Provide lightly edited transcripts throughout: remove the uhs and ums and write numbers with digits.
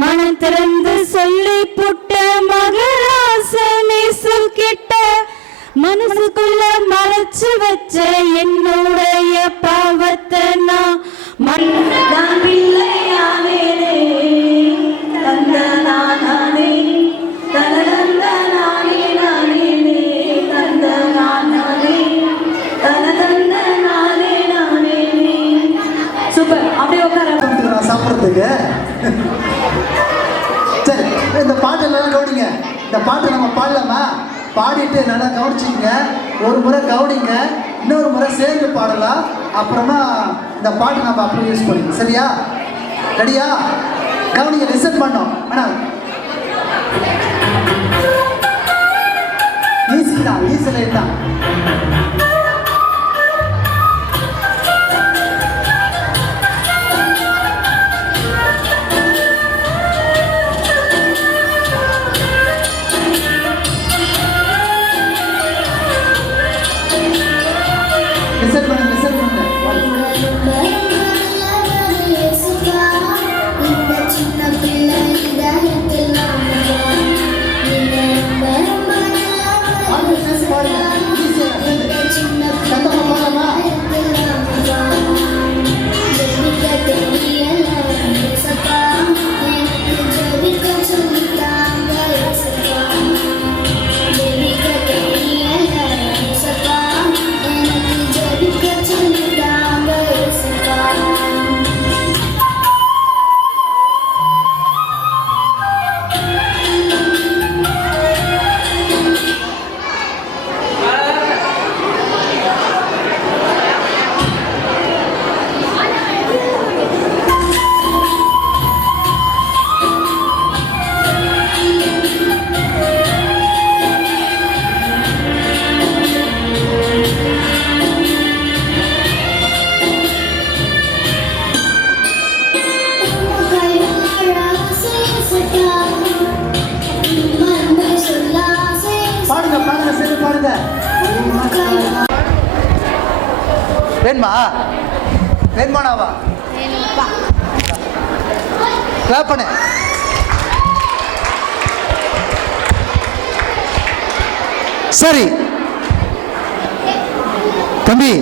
மனம் திறந்து சொல்லி புட்ட மகராசனே சொல்கிட்ட மனசுக்குள்ள மறைச்சு வச்ச என்னுடைய பாவத்தை நான் பிள்ளையானே தந்த நானே தனதந்த நானே நானே தந்த நானே தனதந்த நானே நானே. சூப்பர். அப்படியே உட்கார சாப்பிட்றதுக்கு. சரி, இந்த பாட்டு நல்லா கவனிங்க. இந்த பாட்டை நம்ம பாடலாமா? பாடிட்டு நல்லா கவனிச்சிங்க. ஒரு முறை கவனிங்க, இன்னொரு முறை சேர்ந்து பாடலாம். அப்புறமா இந்த பாட்டு நம்ம அப்புறம் யூஸ் பண்ணிக்கலாம். சரியா? ரெடியா? கவனிங்க, லிசன் பண்ணோம். ஆனால் ஈஸி தான், ஈஸியில் தான். வேணுமா? வேணுமானாவா? கிளாப் பண்ணு. சரி தம்பி,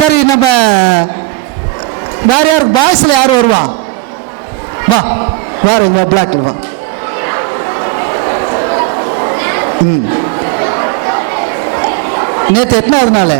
சரி நம்ம வேற யார் பாய்ஸ்ல யார் வருவா? வா வேற பிளாக்ல வா. நேற்று எத்தனாவது நாள்?